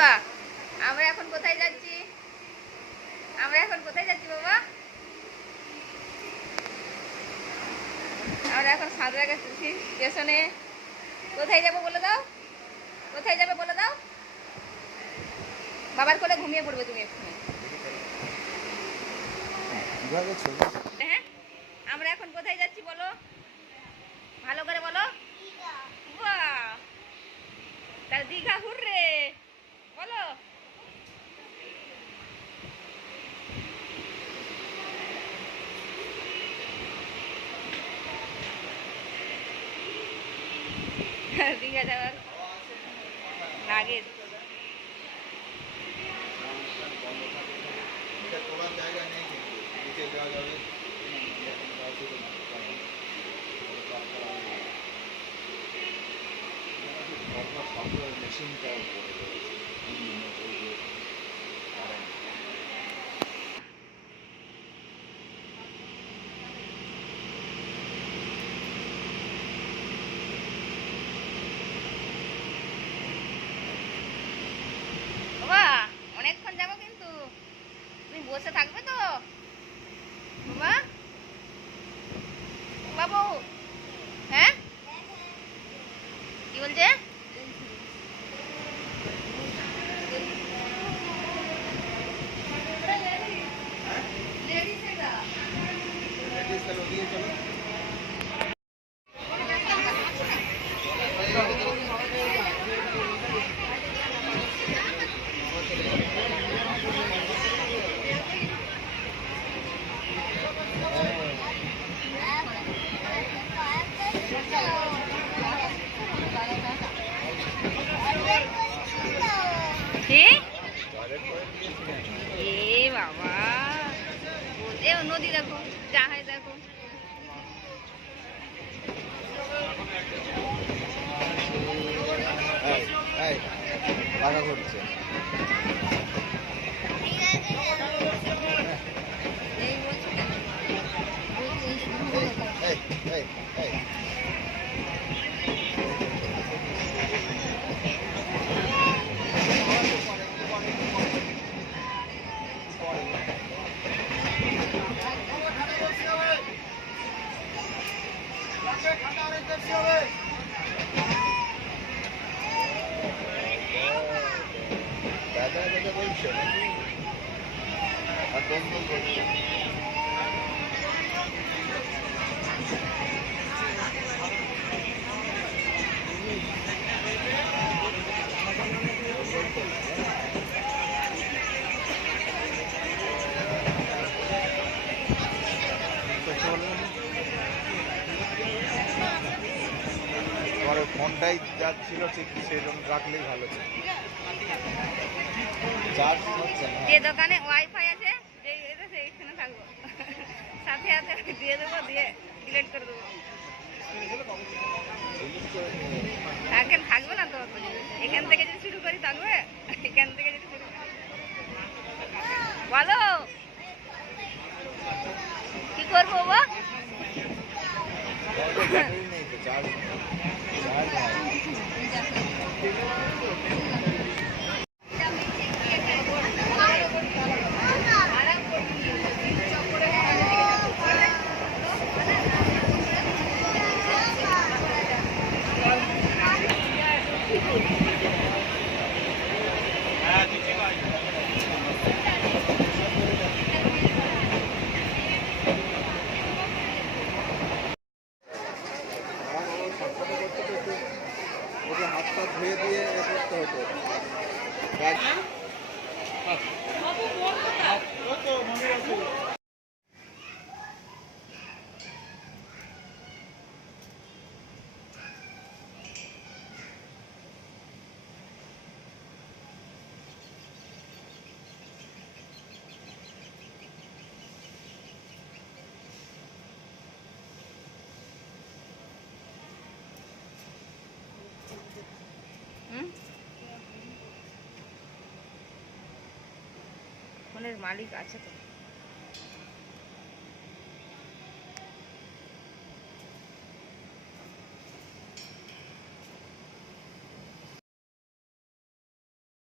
বাবা আমরা এখন কোথায় যাচ্ছি? বাবা আমরা এখন সাঁতরাগাছি স্টেশনে। কোথায় যাবো বলে দাও? বাবার কোলে ঘুমিয়ে পড়বে তুমি এক্ষুনি। হ্যাঁ, আমরা এখন কোথায় যাচ্ছি বলো, ভালো করে বলো। বাহ, তার দীঘা হুররে বলো। দীঘা যাওয়ার লাগেজ তোলার জায়গা নেই, কিন্তু নিচে যাওয়া যাবে। মেশিনটা অনেকক্ষণ যাবো, কিন্তু তুমি বসে থাকবে তো বাবা? বাবু হ্যাঁ কি বলছে? বাবা এ নদী দেখো, জাহাজ দেখো। টাকা করছে। দাদা বলছে আর দমদম বলছে। ফোনটাই যাচ্ছিল ঠিক, সেই জন্য রাখলেই ভালো ছিল। চার্জ হচ্ছে না। যে দোকানে ওয়াইফাই আছে সেইখানে থাকবো, সাথে সাথে দিয়ে দেবো, দিয়ে ডিলিট করে দেবো। এখন থাকবে না তো, এখান থেকে যদি শুরু করি থাকবে। এখান থেকে যদি শুরু করি বলো কি করবো বাবা? হাত পা ধুয়ে দিয়ে করতে হতো। ফোনের মালিক আছে তো।